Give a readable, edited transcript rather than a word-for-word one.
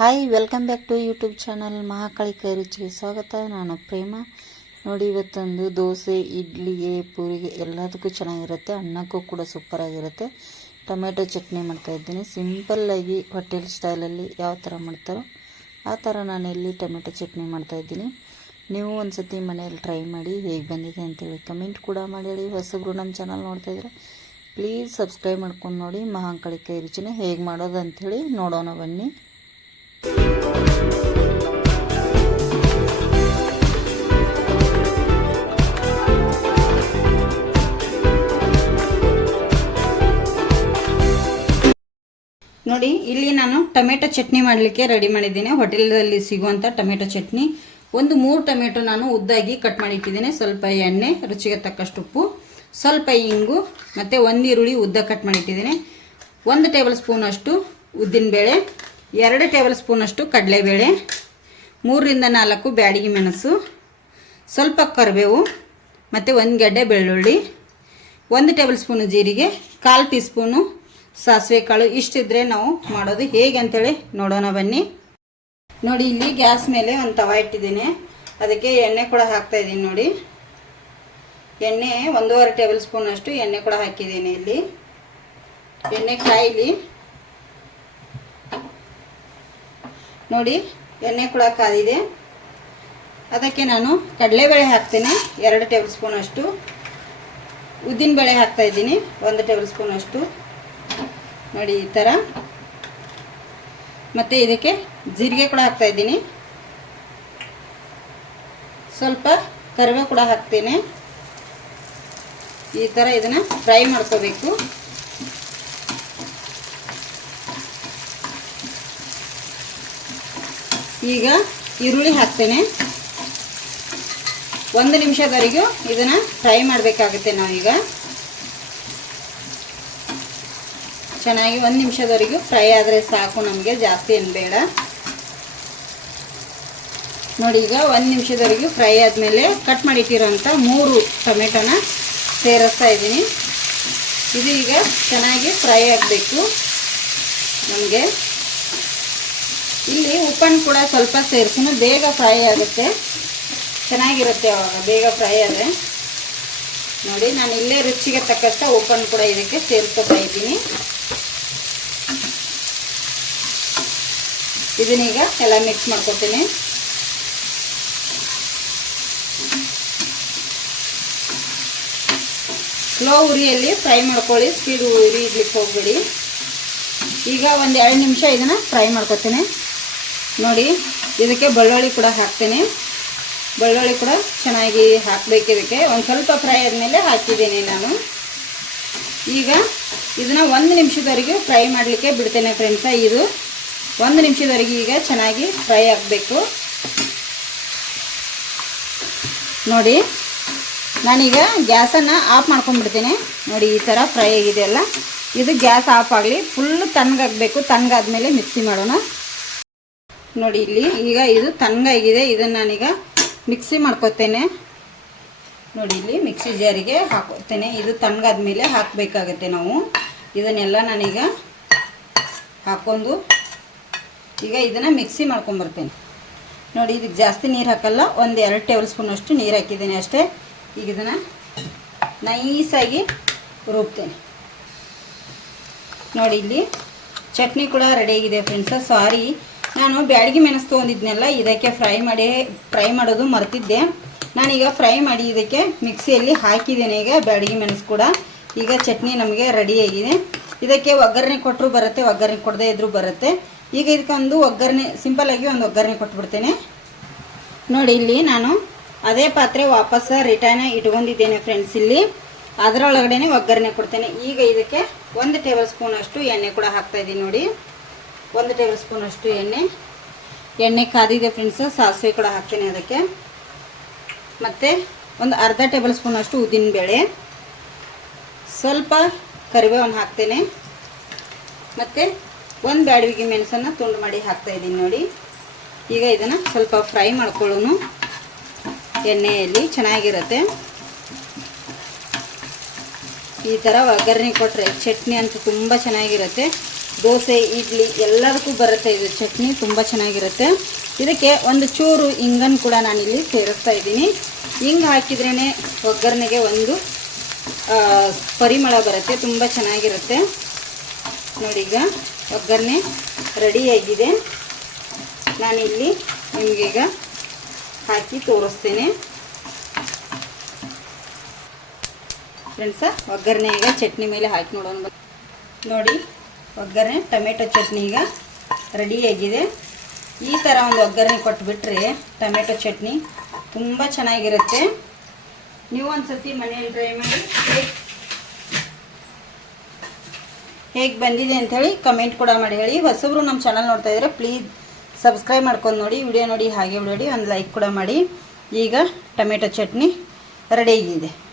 Hi welcome back to YouTube channel Mahakali ಕೈ ರುಚಿಗೆ ಸ್ವಾಗತ. ನಾನು ಪ್ರೇಮ. ನೋಡಿ, ಇವತ್ತೊಂದು ದೋಸೆ, ಇಡ್ಲಿಗೆ, ಪೂರಿಗೆ ಎಲ್ಲದಕ್ಕೂ ಚೆನ್ನಾಗಿರುತ್ತೆ. ಅನ್ನಕ್ಕೂ ಕೂಡ ಸೂಪರಾಗಿರುತ್ತೆ. ಟೊಮೆಟೊ ಚಟ್ನಿ ಮಾಡ್ತಾಯಿದ್ದೀನಿ. ಸಿಂಪಲ್ಲಾಗಿ ಹೋಟೆಲ್ ಸ್ಟೈಲಲ್ಲಿ ಯಾವ ಥರ ಮಾಡ್ತಾರೋ ಆ ಥರ ನಾನಿಲ್ಲಿ ಟೊಮೆಟೊ ಚಟ್ನಿ ಮಾಡ್ತಾಯಿದ್ದೀನಿ. ನೀವು ಒಂದು ಸತಿ ಮನೆಯಲ್ಲಿ ಟ್ರೈ ಮಾಡಿ ಹೇಗೆ ಬಂದಿದೆ ಅಂತೇಳಿ ಕಮೆಂಟ್ ಕೂಡ ಮಾಡಿ ಹೇಳಿ. ಹೊಸಬ್ರು ನಮ್ಮ ಚಾನಲ್ ನೋಡ್ತಾಯಿದ್ರೆ ಪ್ಲೀಸ್ ಸಬ್ಸ್ಕ್ರೈಬ್ ಮಾಡ್ಕೊಂಡು ನೋಡಿ. ಮಹಾಕಾಳಿ ಕೈ ರುಚಿನ ಹೇಗೆ ಮಾಡೋದು ಅಂಥೇಳಿ ನೋಡೋಣ ಬನ್ನಿ. ನೋಡಿ, ಇಲ್ಲಿ ನಾನು ಟೊಮೆಟೊ ಚಟ್ನಿ ಮಾಡಲಿಕ್ಕೆ ರೆಡಿ ಮಾಡಿದ್ದೇನೆ. ಹೋಟೆಲಲ್ಲಿ ಸಿಗುವಂಥ ಟೊಮೆಟೊ ಚಟ್ನಿ. ಒಂದು 3 ಟೊಮೆಟೊ ನಾನು ಉದ್ದಾಗಿ ಕಟ್ ಮಾಡಿ ಇಟ್ಟಿದ್ದೇನೆ. ಸ್ವಲ್ಪ ಎಣ್ಣೆ, ರುಚಿಗೆ ತಕ್ಕಷ್ಟು ಉಪ್ಪು, ಸ್ವಲ್ಪ ಇಂಗು ಮತ್ತು 1 ಈರುಳ್ಳಿ ಉದ್ದ ಕಟ್ ಮಾಡಿ ಇಟ್ಟಿದ್ದೇನೆ. 1 ಟೇಬಲ್ ಸ್ಪೂನ್ ಅಷ್ಟು ಉದ್ದಿನಬೇಳೆ, 2 ಟೇಬಲ್ ಸ್ಪೂನ್ ಅಷ್ಟು ಕಡಲೆಬೇಳೆ, 3 ರಿಂದ 4 ಬ್ಯಾಡಗಿ ಮೆಣಸು, ಸ್ವಲ್ಪ ಕರಿಬೇವು ಮತ್ತು 1 ಗೆಡ್ಡೆ ಬೆಳ್ಳುಳ್ಳಿ, 1 ಟೇಬಲ್ ಸ್ಪೂನು ಜೀರಿಗೆ, 1/4 ಟೀ ಸ್ಪೂನು ಸಾಸಿವೆ ಕಾಳು. ಇಷ್ಟಿದ್ರೆ ನಾವು ಮಾಡೋದು ಹೇಗೆ ಅಂತೇಳಿ ನೋಡೋಣ ಬನ್ನಿ. ನೋಡಿ, ಇಲ್ಲಿ ಗ್ಯಾಸ್ ಮೇಲೆ ಒಂದು ತವ ಇಟ್ಟಿದ್ದೇನೆ. ಅದಕ್ಕೆ ಎಣ್ಣೆ ಕೂಡ ಹಾಕ್ತಾ ಇದ್ದೀನಿ. ನೋಡಿ, ಎಣ್ಣೆ 1.5 ಟೇಬಲ್ ಸ್ಪೂನ್ ಅಷ್ಟು ಎಣ್ಣೆ ಕೂಡ ಹಾಕಿದ್ದೀನಿ. ಇಲ್ಲಿ ಎಣ್ಣೆ ಕಾಯಿಲಿ. ನೋಡಿ, ಎಣ್ಣೆ ಕೂಡ ಕಾದಿದೆ. ಅದಕ್ಕೆ ನಾನು ಕಡಲೆಬೇಳೆ ಹಾಕ್ತೇನೆ 2 ಟೇಬಲ್ ಸ್ಪೂನ್ ಅಷ್ಟು. ಉದ್ದಿನಬೇಳೆ ಹಾಕ್ತಾ ಇದ್ದೀನಿ 1 ಟೇಬಲ್ ಸ್ಪೂನ್ ಅಷ್ಟು. ನೋಡಿ, ಈ ಥರ. ಮತ್ತು ಇದಕ್ಕೆ ಜೀರಿಗೆ ಕೂಡ ಹಾಕ್ತಾ ಇದ್ದೀನಿ. ಸ್ವಲ್ಪ ಕರಿಬೇವು ಕೂಡ ಹಾಕ್ತೇನೆ. ಈ ಥರ ಇದನ್ನು ಫ್ರೈ ಮಾಡ್ಕೋಬೇಕು. ಈಗ ಈರುಳ್ಳಿ ಹಾಕ್ತೇನೆ. 1 ನಿಮಿಷದವರೆಗೂ ಇದನ್ನು ಫ್ರೈ ಮಾಡಬೇಕಾಗುತ್ತೆ. ನಾವೀಗ ಚೆನ್ನಾಗಿ 1 ನಿಮಿಷದವರೆಗೂ ಫ್ರೈ ಆದರೆ ಸಾಕು, ನಮಗೆ ಜಾಸ್ತಿ ಏನು ಬೇಡ. ನೋಡಿ, ಈಗ 1 ನಿಮಿಷದವರೆಗೂ ಫ್ರೈ ಆದಮೇಲೆ ಕಟ್ ಮಾಡಿಟ್ಟಿರೋಂಥ 3 ಟೊಮೆಟೊನ ಸೇರಿಸ್ತಾ ಇದ್ದೀನಿ. ಇದು ಈಗ ಚೆನ್ನಾಗಿ ಫ್ರೈ ಆಗಬೇಕು ನಮಗೆ. ಇಲ್ಲಿ ಉಪ್ಪನ್ನು ಕೂಡ ಸ್ವಲ್ಪ ಸೇರಿಸಿನೂ ಬೇಗ ಫ್ರೈ ಆಗುತ್ತೆ, ಚೆನ್ನಾಗಿರುತ್ತೆ ಅವಾಗ ಬೇಗ ಫ್ರೈ ಆದರೆ. ನೋಡಿ, ನಾನು ಇಲ್ಲೇ ರುಚಿಗೆ ತಕ್ಕಷ್ಟು ಉಪ್ಪನ್ನು ಕೂಡ ಇದಕ್ಕೆ ಸೇರಿಸ್ಕೊತಾ ಇದ್ದೀನಿ. ಇದನ್ನೀಗ ಎಲ್ಲ ಮಿಕ್ಸ್ ಮಾಡ್ಕೊತೀನಿ. ಸ್ಲೋ ಉರಿಯಲ್ಲಿ ಫ್ರೈ ಮಾಡ್ಕೊಳ್ಳಿ, ಸ್ಪೀಡ್ ಉರಿ ಇಡ್ಲಿಕ್ಕೆ ಹೋಗ್ಬೇಡಿ. ಈಗ 1-2 ನಿಮಿಷ ಇದನ್ನು ಫ್ರೈ ಮಾಡ್ಕೊತೀನಿ. ನೋಡಿ, ಇದಕ್ಕೆ ಬೆಳ್ಳುಳ್ಳಿ ಕೂಡ ಹಾಕ್ತೇನೆ. ಬೆಳ್ಳುಳ್ಳಿ ಕೂಡ ಚೆನ್ನಾಗಿ ಹಾಕಬೇಕು. ಇದಕ್ಕೆ ಒಂದು ಸ್ವಲ್ಪ ಫ್ರೈ ಆದಮೇಲೆ ಹಾಕಿದ್ದೀನಿ ನಾನು. ಈಗ ಇದನ್ನು 1 ನಿಮಿಷದವರೆಗೆ ಫ್ರೈ ಮಾಡಲಿಕ್ಕೆ ಬಿಡ್ತೇನೆ ಫ್ರೆಂಡ್ಸ. ಇದು 1 ನಿಮಿಷದವರೆಗೆ ಈಗ ಚೆನ್ನಾಗಿ ಫ್ರೈ ಆಗಬೇಕು. ನೋಡಿ, ನಾನೀಗ ಗ್ಯಾಸನ್ನು ಆಫ್ ಮಾಡ್ಕೊಂಡ್ಬಿಡ್ತೇನೆ. ನೋಡಿ, ಈ ಥರ ಫ್ರೈ ಆಗಿದೆಯಲ್ಲ, ಇದು ಗ್ಯಾಸ್ ಆಫ್ ಆಗಲಿ. ಫುಲ್ಲು ತಣ್ಣಗಾಗಬೇಕು. ತಣ್ಣಗಾದ್ಮೇಲೆ ಮಿಕ್ಸಿ ಮಾಡೋಣ. ನೋಡಿ, ಇಲ್ಲಿ ಈಗ ಇದು ತಣ್ಣಗಾಗಿದೆ. ಇದನ್ನು ನಾನೀಗ ಮಿಕ್ಸಿ ಮಾಡ್ಕೊತೇನೆ. ನೋಡಿ, ಇಲ್ಲಿ ಮಿಕ್ಸಿ ಜಾರಿಗೆ ಹಾಕೋತೇನೆ. ಇದು ತಣ್ಣಗಾದ್ಮೇಲೆ ಹಾಕಬೇಕಾಗತ್ತೆ ನಾವು. ಇದನ್ನೆಲ್ಲ ನಾನೀಗ ಹಾಕ್ಕೊಂಡು ಈಗ ಇದನ್ನು ಮಿಕ್ಸಿ ಮಾಡ್ಕೊಂಬರ್ತೇನೆ. ನೋಡಿ, ಇದಕ್ಕೆ ಜಾಸ್ತಿ ನೀರು ಹಾಕಲ್ಲ, 1-2 ಟೇಬಲ್ ಸ್ಪೂನ್ ಅಷ್ಟು ನೀರು ಹಾಕಿದ್ದೇನೆ ಅಷ್ಟೇ. ಈಗ ಇದನ್ನು ನೈಸಾಗಿ ರುಬ್ತೇನೆ. ನೋಡಿ, ಇಲ್ಲಿ ಚಟ್ನಿ ಕೂಡ ರೆಡಿಯಾಗಿದೆ ಫ್ರೆಂಡ್ಸ. ಸಾರಿ, ನಾನು ಬ್ಯಾಡಗಿ ಮೆಣಸು ತೊಗೊಂಡಿದ್ನೆಲ್ಲ ಇದಕ್ಕೆ ಫ್ರೈ ಮಾಡೋದು ಮರ್ತಿದ್ದೆ. ನಾನೀಗ ಫ್ರೈ ಮಾಡಿ ಇದಕ್ಕೆ ಮಿಕ್ಸಿಯಲ್ಲಿ ಹಾಕಿದ್ದೇನೆ. ಈಗ ಬ್ಯಾಡಗಿ ಮೆಣಸು ಕೂಡ ಈಗ ಚಟ್ನಿ ನಮಗೆ ರೆಡಿಯಾಗಿದೆ. ಇದಕ್ಕೆ ಒಗ್ಗರಣೆ ಕೊಟ್ಟರು ಬರುತ್ತೆ, ಒಗ್ಗರಣೆ ಕೊಡದೇ ಇದ್ರೂ ಬರುತ್ತೆ. ಈಗ ಇದಕ್ಕೊಂದು ಒಗ್ಗರಣೆ, ಸಿಂಪಲ್ಲಾಗಿ ಒಂದು ಒಗ್ಗರಣೆ ಕೊಟ್ಬಿಡ್ತೇನೆ. ನೋಡಿ, ಇಲ್ಲಿ ನಾನು ಅದೇ ಪಾತ್ರೆ ವಾಪಸ್ ರಿಟರ್ನ್ ಇಟ್ಕೊಂಡಿದ್ದೇನೆ ಫ್ರೆಂಡ್ಸ್. ಇಲ್ಲಿ ಅದರೊಳಗಡೆ ಒಗ್ಗರಣೆ ಕೊಡ್ತೇನೆ. ಈಗ ಇದಕ್ಕೆ 1 ಟೇಬಲ್ ಸ್ಪೂನ್ ಅಷ್ಟು ಎಣ್ಣೆ ಕೂಡ ಹಾಕ್ತಾಯಿದ್ದೀನಿ. ನೋಡಿ, 1 ಟೇಬಲ್ ಸ್ಪೂನ್ ಅಷ್ಟು ಎಣ್ಣೆ ಕಾದಿದೆ ಫ್ರೆಂಡ್ಸ್. ಸಾಸಿವೆ ಕೂಡ ಹಾಕ್ತೇನೆ ಅದಕ್ಕೆ. ಮತ್ತು ಒಂದು ಅರ್ಧ ಟೇಬಲ್ ಸ್ಪೂನ್ ಅಷ್ಟು ಉದ್ದಿನಬೇಳೆ, ಸ್ವಲ್ಪ ಕರಿಬೇವನ್ನು ಹಾಕ್ತೇನೆ. ಮತ್ತು 1 ಬ್ಯಾಡಗಿ ಮೆಣಸನ್ನು ತುಂಡು ಮಾಡಿ ಹಾಕ್ತಾಯಿದ್ದೀನಿ. ನೋಡಿ, ಈಗ ಇದನ್ನು ಸ್ವಲ್ಪ ಫ್ರೈ ಮಾಡ್ಕೊಳ್ಳೋಣ ಎಣ್ಣೆಯಲ್ಲಿ. ಚೆನ್ನಾಗಿರುತ್ತೆ ಈ ಥರ ಒಗ್ಗರಣೆ ಕೊಟ್ಟರೆ. ಚಟ್ನಿ ಅಂತೂ ತುಂಬ ಚೆನ್ನಾಗಿರುತ್ತೆ. ದೋಸೆ ಇಡ್ಲಿ ಎಲ್ಲದಕ್ಕೂ ಬರುತ್ತೆ ಇದು ಚಟ್ನಿ, ತುಂಬ ಚೆನ್ನಾಗಿರುತ್ತೆ. ಇದಕ್ಕೆ ಒಂದು ಚೂರು ಇಂಗನ್ನು ಕೂಡ ನಾನಿಲ್ಲಿ ಸೇರಿಸ್ತಾ ಇದ್ದೀನಿ. ಹಿಂಗೆ ಹಾಕಿದ್ರೇ ಒಗ್ಗರಣೆಗೆ ಒಂದು ಪರಿಮಳ ಬರುತ್ತೆ, ತುಂಬ ಚೆನ್ನಾಗಿರುತ್ತೆ. ನೋಡಿ, ಈಗ ಒಗ್ಗರಣೆ ರೆಡಿಯಾಗಿದೆ. ನಾನಿಲ್ಲಿ ನಿಮಗೀಗ ಹಾಕಿ ತೋರಿಸ್ತೇನೆ ಫ್ರೆಂಡ್ಸ. ಒಗ್ಗರಣೆ ಈಗ ಚಟ್ನಿ ಮೇಲೆ ಹಾಕಿ ನೋಡೋಣ. ನೋಡಿ, ಒಗ್ಗರಣೆ ಟೊಮೆಟೊ ಚಟ್ನಿ ಈಗ ರೆಡಿಯಾಗಿದೆ. ಈ ಥರ ಒಂದು ಒಗ್ಗರಣೆ ಕೊಟ್ಬಿಟ್ರೆ ಟೊಮೆಟೊ ಚಟ್ನಿ ತುಂಬ ಚೆನ್ನಾಗಿರುತ್ತೆ. ನೀವು ಒಂದ್ಸತಿ ಮನೆಯಲ್ಲಿ ಟ್ರೈ ಮಾಡಿ ಹೇಗೆ ಬಂದಿದೆ ಅಂಥೇಳಿ ಕಮೆಂಟ್ ಕೂಡ ಮಾಡಿ ಹೇಳಿ. ಹೊಸಬ್ರು ನಮ್ಮ ಚಾನಲ್ ನೋಡ್ತಾ ಇದ್ದರೆ ಪ್ಲೀಸ್ ಸಬ್ಸ್ಕ್ರೈಬ್ ಮಾಡ್ಕೊಂಡು ನೋಡಿ, ವಿಡಿಯೋ ನೋಡಿ, ಹಾಗೆ ನೋಡಿ ಒಂದು ಲೈಕ್ ಕೂಡ ಮಾಡಿ. ಈಗ ಟೊಮೆಟೊ ಚಟ್ನಿ ರೆಡಿಯಾಗಿದೆ.